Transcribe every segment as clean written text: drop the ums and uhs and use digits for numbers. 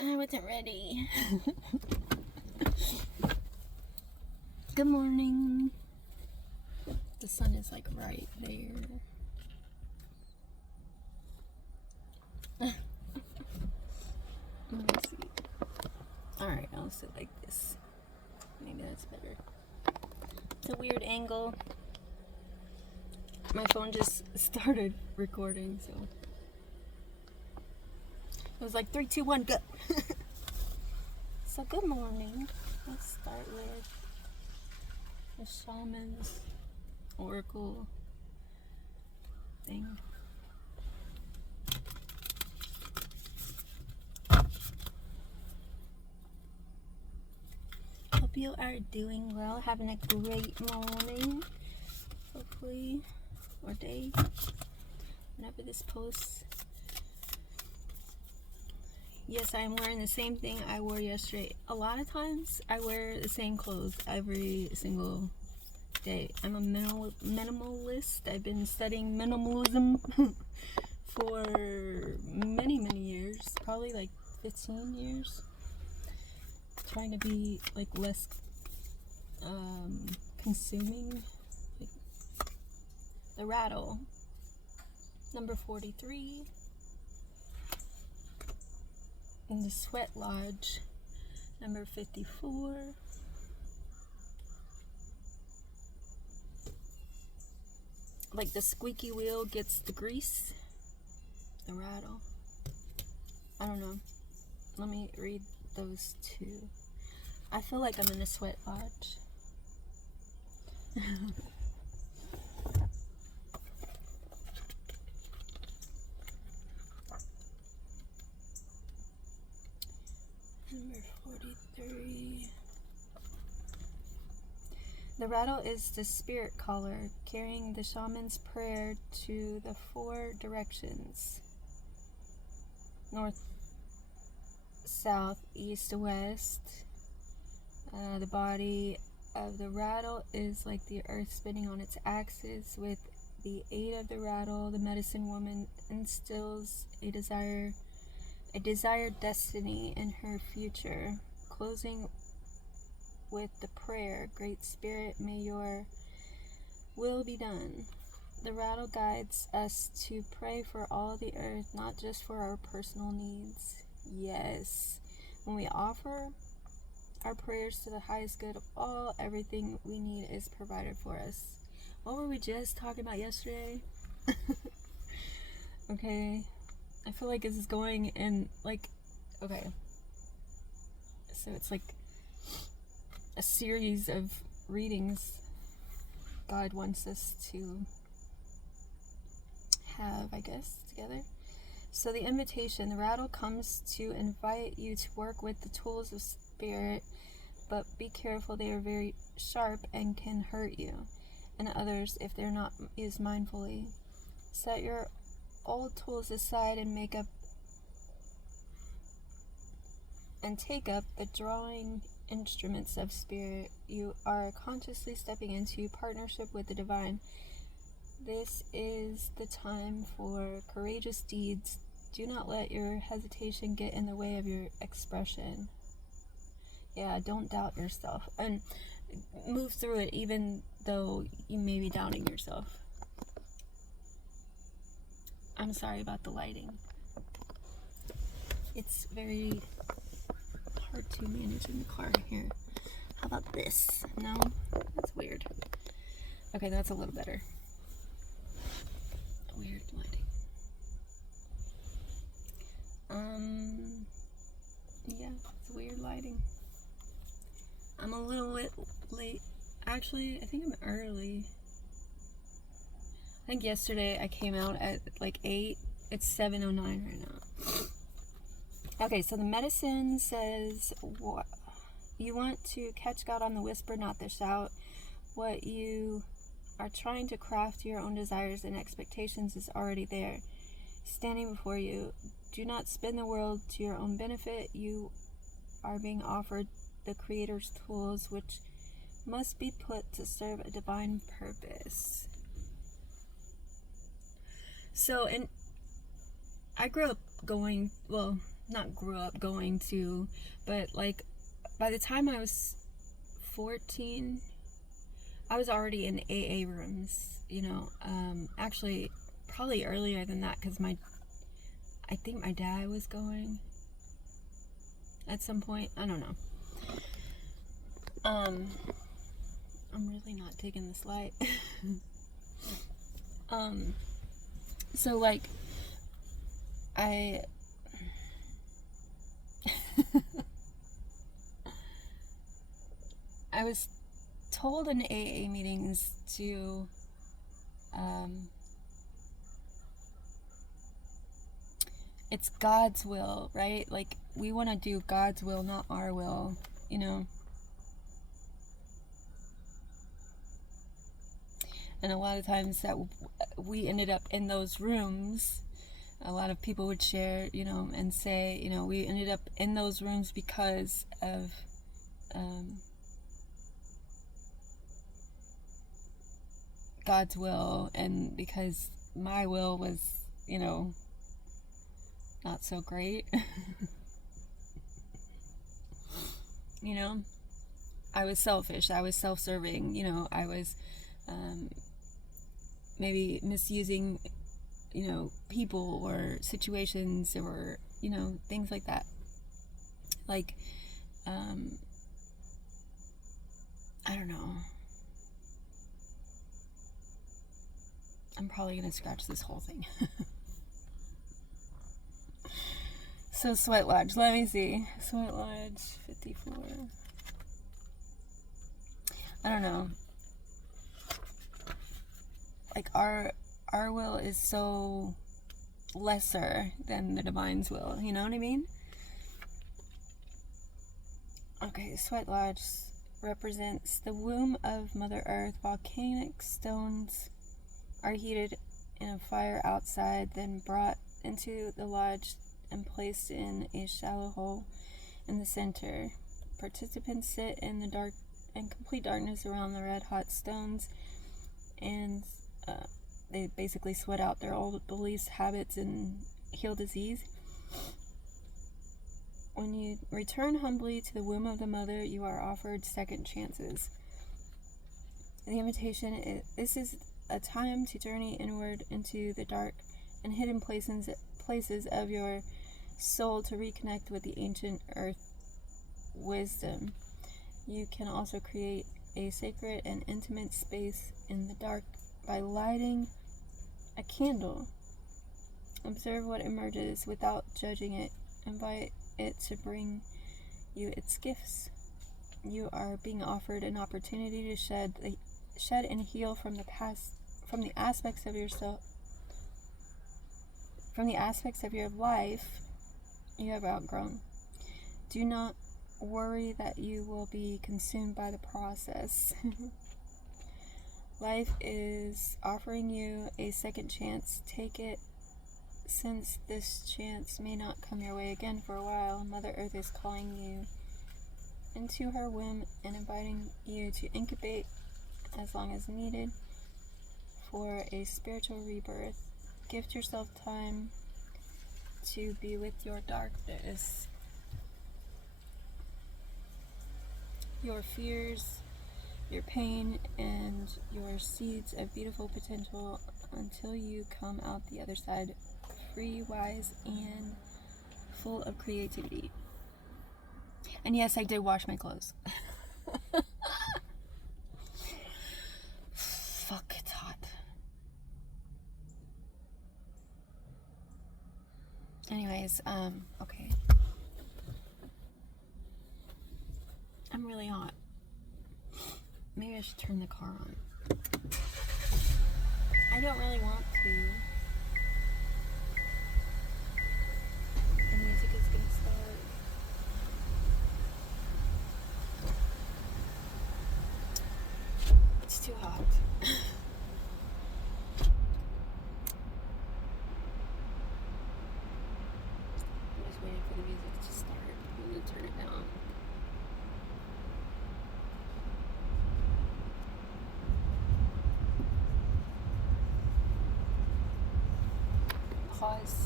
I wasn't ready. Good morning. The sun is like right there. Let me see. Alright, I'll sit like this. Maybe that's better. It's a weird angle. My phone just started recording, so it was like 3, 2, 1, go. So good morning. Let's start with the shaman's oracle thing. Hope you are doing well, having a great morning, hopefully, or day, whenever this posts. Yes, I'm wearing the same thing I wore yesterday. A lot of times I wear the same clothes every single day. I'm a minimalist. I've been studying minimalism for many years, probably like 15 years. Trying to be like less consuming. Like the rattle, number 43. In the sweat lodge, number 54. Like the squeaky wheel gets the grease, the rattle. I don't know. Let me read those two. I feel like I'm in a sweat lodge. Number 43. The rattle is the spirit caller, carrying the shaman's prayer to the 4 directions: north, south, east, west. The body of the rattle is like the earth spinning on its axis. With the aid of the rattle, the medicine woman instills a desired destiny in her future. Closing with the prayer, Great Spirit, may your will be done. The rattle guides us to pray for all the earth, not just for our personal needs. Yes, when we offer our prayers to the highest good of all, everything we need is provided for us. What were we just talking about yesterday? Okay, I feel like this is going in like, okay, so it's like a series of readings God wants us to have, I guess, together. So the invitation, the rattle comes to invite you to work with the tools of spirit, but be careful, they are very sharp and can hurt you and others if they're not used mindfully. Set your old tools aside and take up the drawing instruments of spirit. You are consciously stepping into partnership with the divine. This is the time for courageous deeds. Do not let your hesitation get in the way of your expression. Yeah, don't doubt yourself and move through it even though you may be doubting yourself. I'm sorry about the lighting. It's very hard to manage in the car here. How about this? No? That's weird. Okay, that's a little better. Weird lighting. Yeah, it's weird lighting. I'm a little bit late. Actually, I think I'm early. I think yesterday I came out at like 8. It's 7:09 right now. Okay, so the medicine says what you want to catch God on the whisper, not the shout. What you are trying to craft your own desires and expectations is already there, standing before you. Do not spin the world to your own benefit. You are being offered the Creator's tools, which must be put to serve a divine purpose. So, I grew up going, well, not grew up going to, but like by the time I was 14, I was already in AA rooms, you know. Actually, probably earlier than that, because I think my dad was going at some point. I don't know. I'm really not taking this light. So like, I I was told in AA meetings to it's God's will, right? Like, we want to do God's will, not our will, you know. And a lot of times that we ended up in those rooms, a lot of people would share, you know, and say, you know, we ended up in those rooms because of God's will, and because my will was, you know, not so great. You know, I was selfish, I was self-serving, you know, I was maybe misusing, you know, people or situations, or, you know, things like that. Like, I don't know. I'm probably gonna scratch this whole thing. So Sweat Lodge, let me see. Sweat Lodge 54. I don't know. Like, our will is so lesser than the divine's will, you know what I mean? Okay, Sweat Lodge represents the womb of Mother Earth. Volcanic stones are heated in a fire outside, then brought into the lodge and placed in a shallow hole in the center. Participants sit in the dark and complete darkness around the red hot stones, and they basically sweat out their old beliefs, habits, and heal disease. When you return humbly to the womb of the mother, you are offered second chances. The invitation is, this is a time to journey inward into the dark and hidden places of your soul to reconnect with the ancient earth wisdom. You can also create a sacred and intimate space in the dark by lighting a candle. Observe what emerges without judging it. Invite it to bring you its gifts. You are being offered an opportunity to shed and heal from the past, from the aspects of yourself, from the aspects of your life you have outgrown. Do not worry that you will be consumed by the process. Life is offering you a second chance. Take it, since this chance may not come your way again for a while. Mother Earth is calling you into her womb and inviting you to incubate as long as needed for a spiritual rebirth. Gift yourself time to be with your darkness, your fears, your pain, and your seeds of beautiful potential until you come out the other side free, wise, and full of creativity. And yes, I did wash my clothes. Fuck, it's hot. Anyways, okay. I'm really hot. Maybe I should turn the car on. I don't really want to. The music is gonna start. It's too hot. I'm just waiting for the music to start. I'm gonna turn it down. Pause.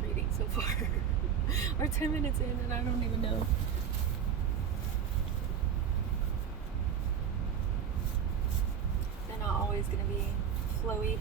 this reading so far. We're 10 minutes in and I don't even know. They're not always going to be flowy. Anyways.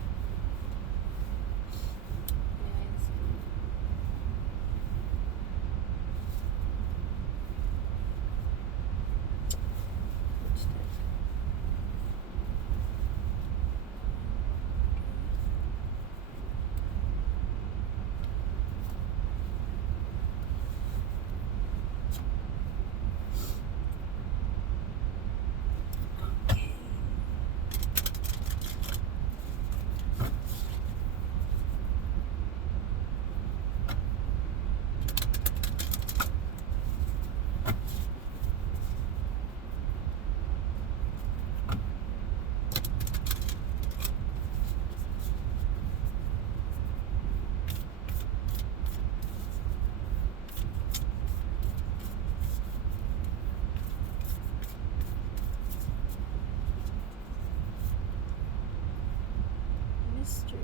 Mystery,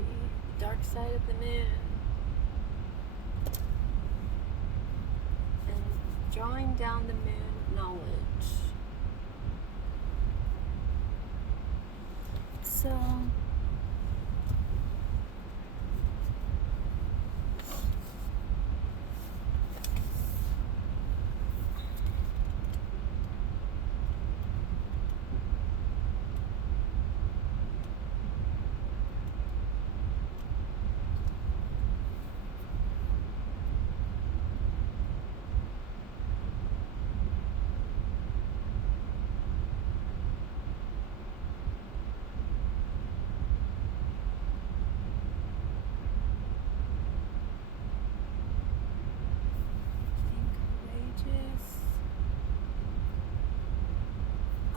the dark side of the moon, and drawing down the moon knowledge. So,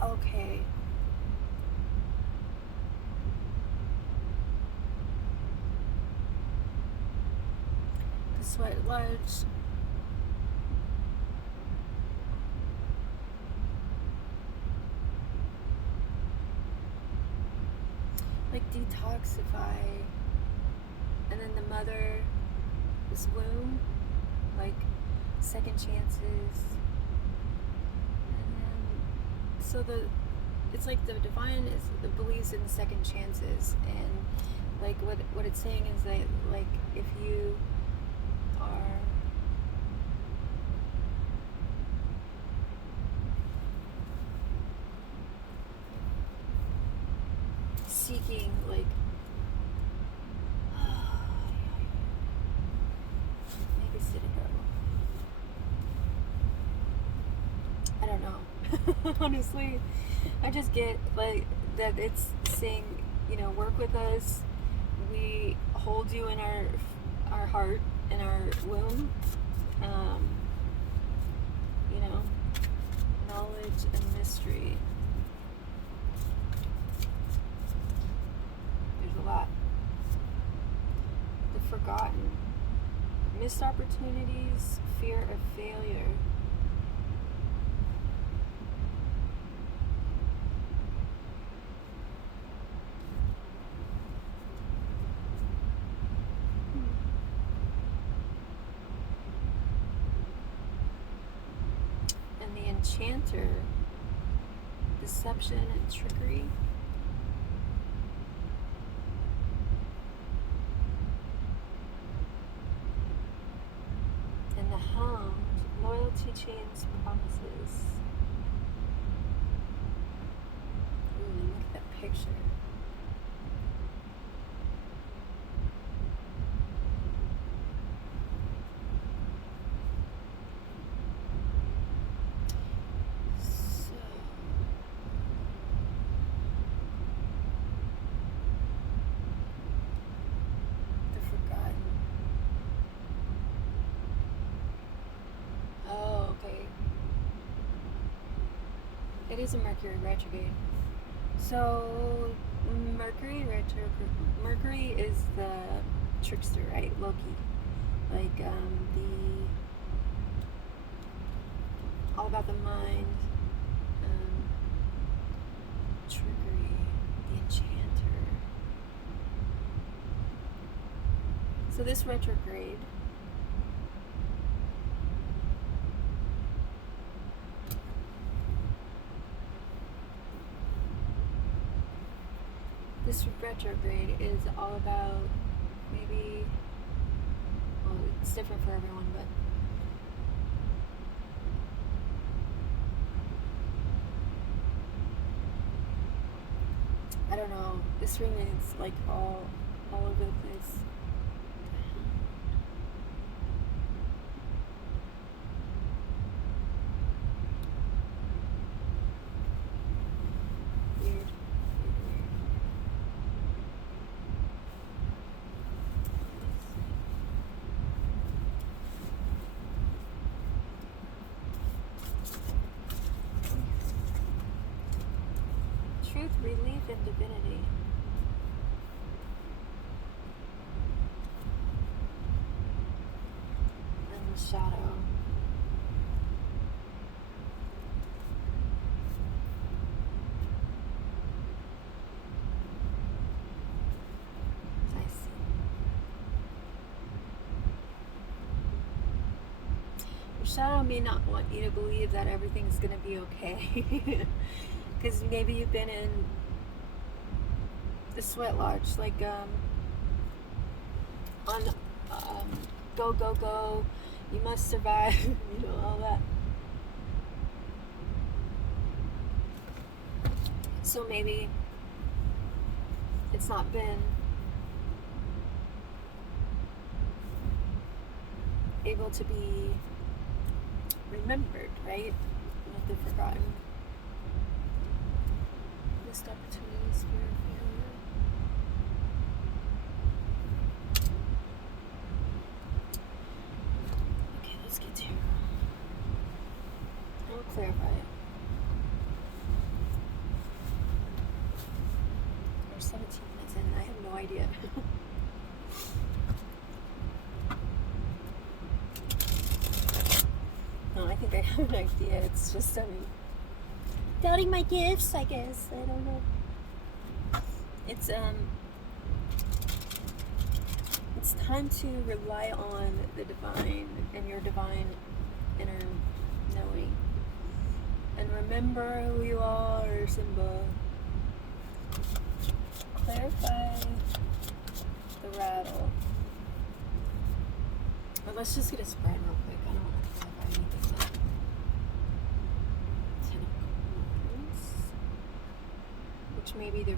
okay. The sweat lodge. Like detoxify. And then the mother's womb. Like second chances. So it's like the divine believes in second chances, and like what it's saying is that like if you are seeking like maybe Citigo. I don't know. Honestly, I just get like that it's saying, you know, work with us. We hold you in our heart, in our womb. You know, knowledge and mystery. There's a lot. The forgotten. Missed opportunities, fear of failure. Enchanter, deception and trickery. And the Hound, loyalty chains, promises. Ooh, look at that picture. It is a Mercury retrograde. So Mercury is the trickster, right? Loki. Like the all about the mind, trickery, the enchanter. So this retrograde This retrograde is all about maybe, well, it's different for everyone, but I don't know. This ring is like all over the place. Weird. Truth, relief, and divinity. And the shadow. I see. The shadow may not want you to believe that everything's going to be okay. Because maybe you've been in the sweat lodge, like on go, go, go, you must survive, you know, all that. So maybe it's not been able to be remembered, right? Like they're forgotten. Missed opportunities, fear of failure. Okay, let's get to it. I'll clarify it. We're 17 minutes in, I have no idea. No, I think I have an idea. It's just doubting my gifts, I guess. I don't know. It's time to rely on the divine and your divine inner knowing. And remember who you are, Simba. Clarify the rattle. But let's just get a spread real quick. I don't want to clarify anything now. Which may be the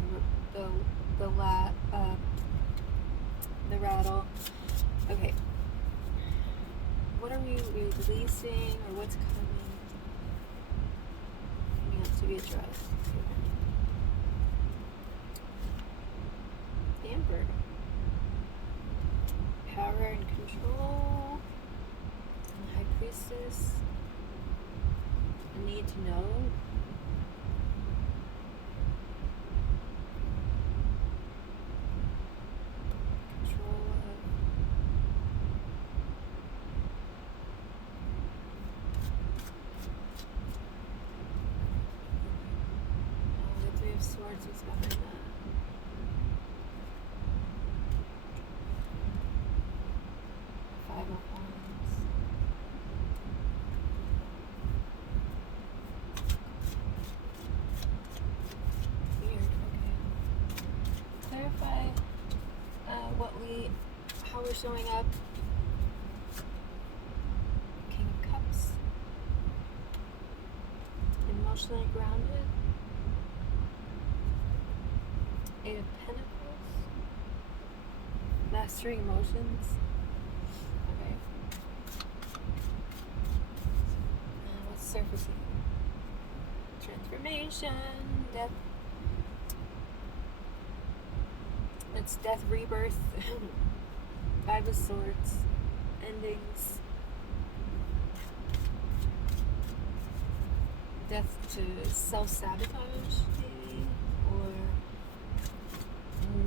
rattle. Okay. What are we releasing, or what's coming up to be addressed? Amber. Power and control. And High Priestess. A need to know. Swords is behind that. Five of Wands. Weird, okay. Clarify how we're showing up. King of Cups. Emotionally grounded. Eight of Pentacles. Mastering emotions. Okay. And what's surfacing? Transformation. Death. It's death, rebirth. Five of Swords. Endings. Death to self-sabotage, maybe? Or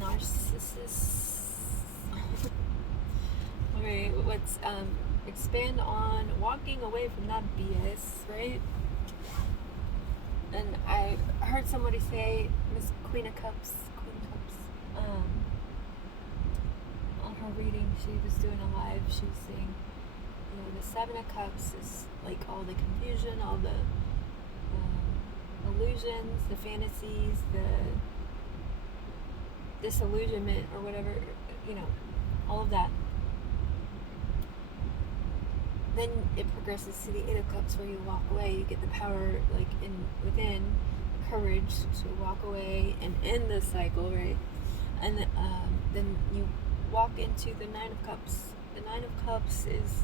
narcissists. Okay, let's expand on walking away from that BS, right? And I heard somebody say, Miss Queen of Cups, on her reading, she was doing a live, she was saying, you know, the Seven of Cups is like all the confusion, all the illusions, the fantasies, disillusionment or whatever, all of that. Then it progresses to the Eight of Cups, where you walk away. You get the power, within, courage to walk away and end the cycle, right? And then you walk into the Nine of Cups. The Nine of Cups is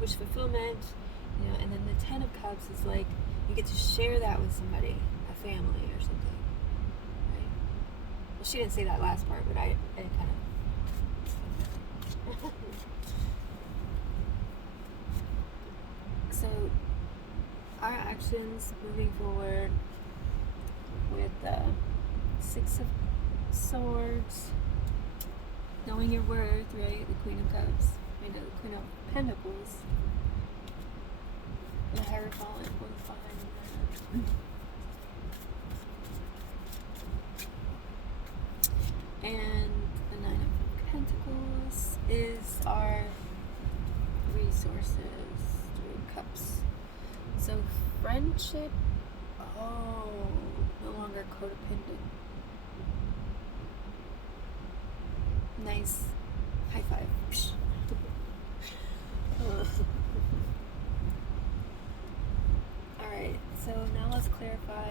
wish fulfillment, and then the Ten of Cups is like you get to share that with somebody, a family or something, right? Well, she didn't say that last part, but I kind of. So, our actions moving forward with the Six of Swords, knowing your worth, right? The Queen of Cups, the Queen of Pentacles, the Hierophant, what's behind that? And the Nine of Pentacles is our resources. Cups. So friendship, no longer codependent. Nice. High five. Alright, so now let's clarify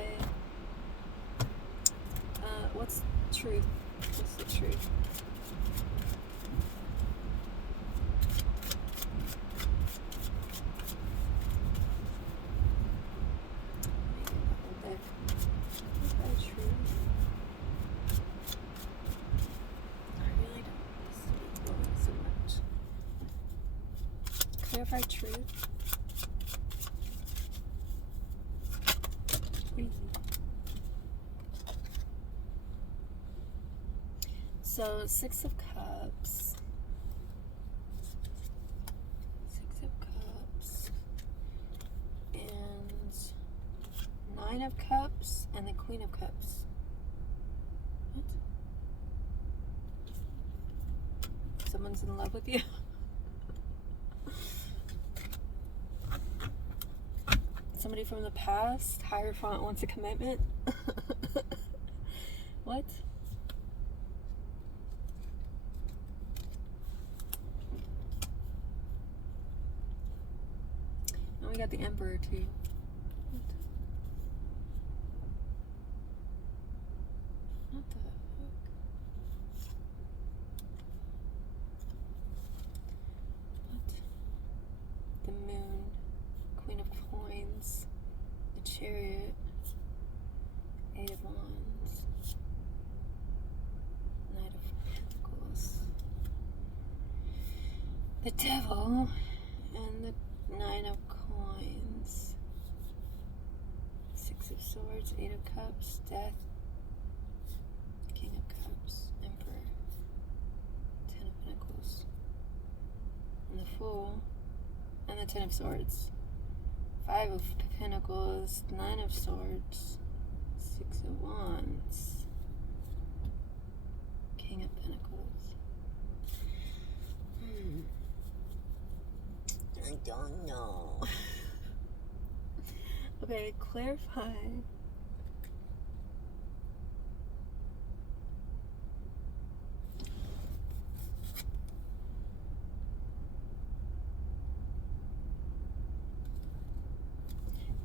what's truth? What's the truth? Clarify truth. So Six of Cups. Six of Cups. And Nine of Cups and the Queen of Cups. What? Someone's in love with you? Somebody from the past. Hierophant wants a commitment. What? And we got the Emperor too. What? What the fuck? What? The Moon. Queen of Coins, the Chariot, Eight of Wands, Knight of Pentacles, the Devil, and the Nine of Coins, Six of Swords, Eight of Cups, Death, King of Cups, Emperor, Ten of Pentacles, and the Fool, and the Ten of Swords. Five of Pentacles, Nine of Swords, Six of Wands, King of Pentacles. I don't know. Okay, clarify.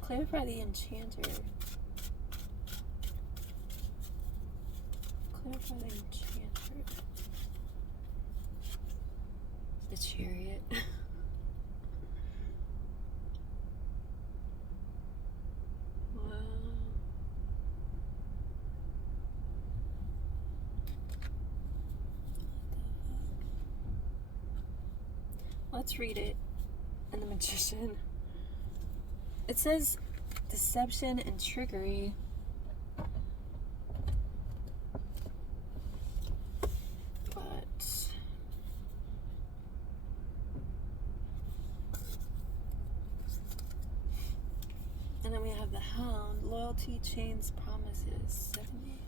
Clarify the Enchanter. Clarify the Enchanter. The Chariot. Wow. Let's read it. And the Magician. It says deception and trickery. But and then we have the Hound. Loyalty, chains, promises. 70.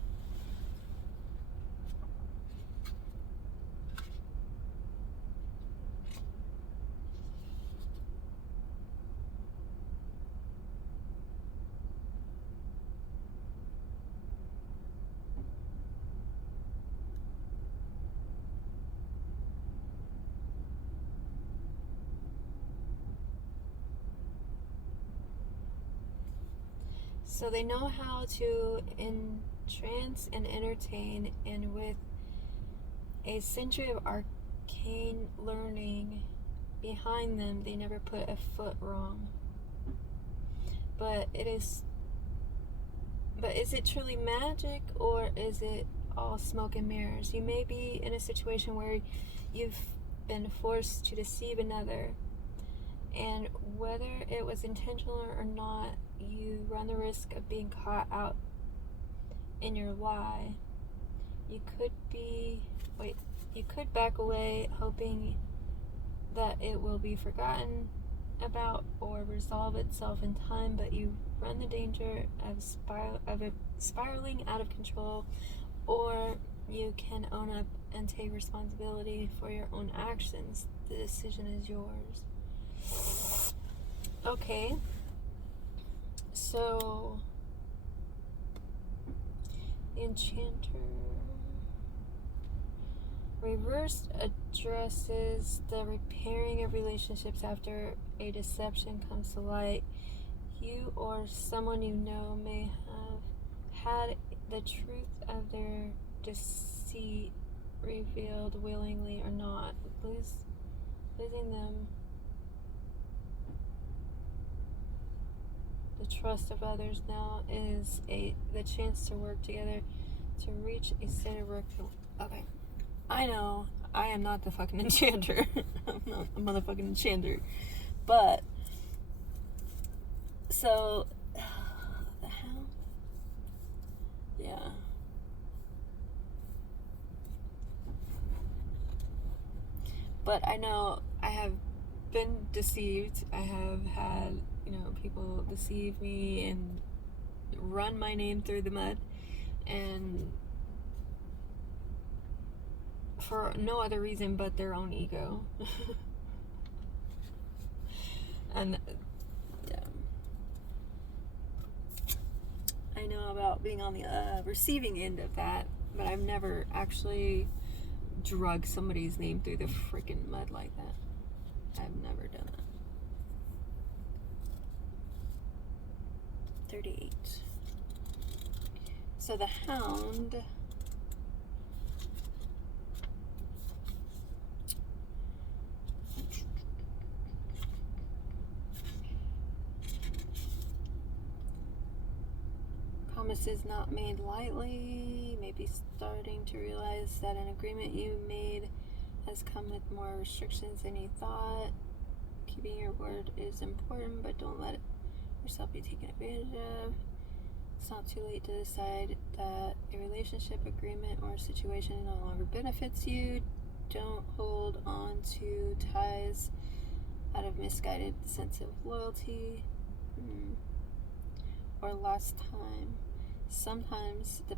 So they know how to entrance and entertain, and with a century of arcane learning behind them, they never put a foot wrong. But is it truly magic, or is it all smoke and mirrors? You may be in a situation where you've been forced to deceive another, and whether it was intentional or not, you run the risk of being caught out in your lie. You could back away hoping that it will be forgotten about or resolve itself in time, but you run the danger of spiraling out of control, or you can own up and take responsibility for your own actions. The decision is yours. Okay, so the Enchanter reversed addresses the repairing of relationships after a deception comes to light. You or someone you know may have had the truth of their deceit revealed willingly or not. Losing them the trust of others now is the chance to work together to reach a state of work. Okay, I know I am not the fucking enchanter. I'm not a motherfucking enchanter, but so the hell, yeah. But I know I have been deceived. I have had, people deceive me and run my name through the mud, and for no other reason but their own ego. And yeah, I know about being on the receiving end of that, but I've never actually drug somebody's name through the freaking mud like that. I've never done that. 38. So the Hound promises not made lightly, maybe starting to realize that an agreement you made has come with more restrictions than you thought. Keeping your word is important, but don't let yourself be taken advantage of. It's not too late to decide that a relationship, agreement, or situation no longer benefits you. Don't hold on to ties out of misguided sense of loyalty or lost time. Sometimes the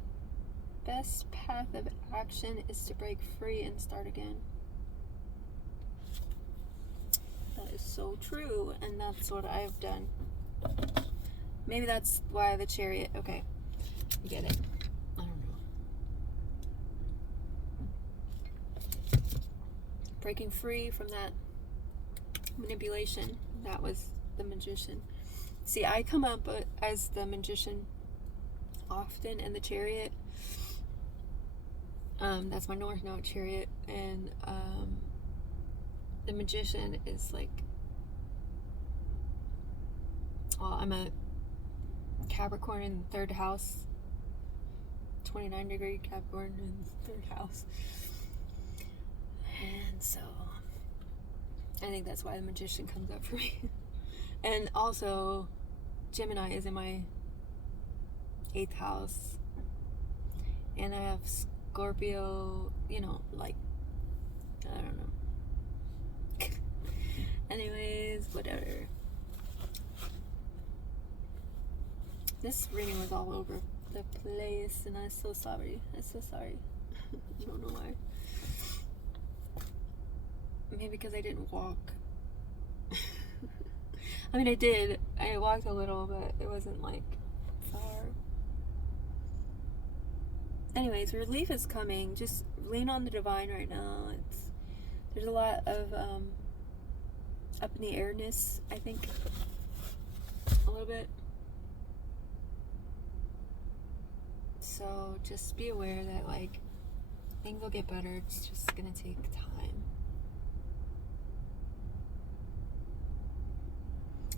best path of action is to break free and start again. That is so true, and that's what I've done. Maybe that's why the Chariot. Okay, I get it. I don't know. Breaking free from that manipulation. That was the Magician. See, I come up as the Magician often in the Chariot. That's my North Node Chariot, and the Magician is like, well, I'm a Capricorn in the 3rd house, 29-degree Capricorn in the 3rd house, and so I think that's why the Magician comes up for me. And also Gemini is in my 8th house, and I have Scorpio, like, I don't know. Anyways, whatever. This reading was all over the place, and I'm so sorry. I don't know why. Maybe because I didn't walk. I mean, I did. I walked a little, but it wasn't like far. Anyways, relief is coming. Just lean on the divine right now. There's a lot of up in the airness, I think, a little bit. So just be aware that, like, things will get better. It's just gonna take time.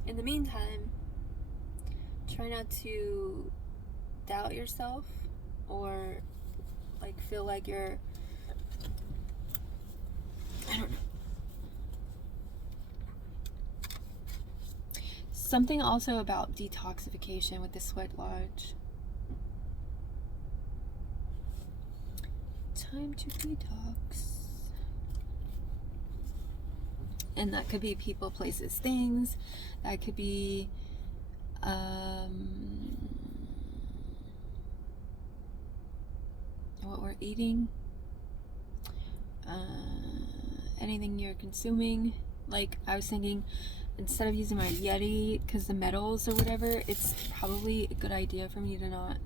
In the meantime, try not to doubt yourself or, like, feel like you're, I don't know. Something also about detoxification with the sweat lodge. Time to detox. And that could be people, places, things. That could be what we're eating. Anything you're consuming. Like, I was thinking, instead of using my Yeti because the metals or whatever, it's probably a good idea for me to not,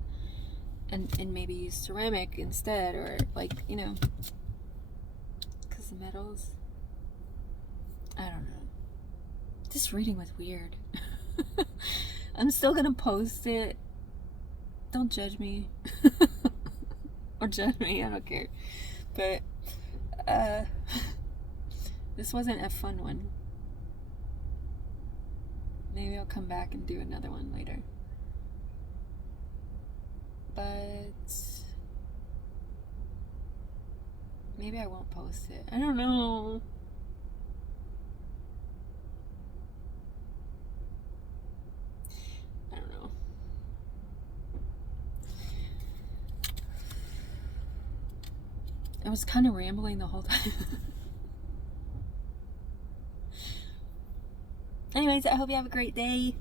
and maybe use ceramic instead, or, like, you know, because the metals, I don't know. This reading was weird. I'm still gonna post it. Don't judge me. Or judge me, I don't care. But this wasn't a fun one. Maybe I'll come back and do another one later. But maybe I won't post it. I don't know. I don't know. I was kind of rambling the whole time. Anyways, I hope you have a great day.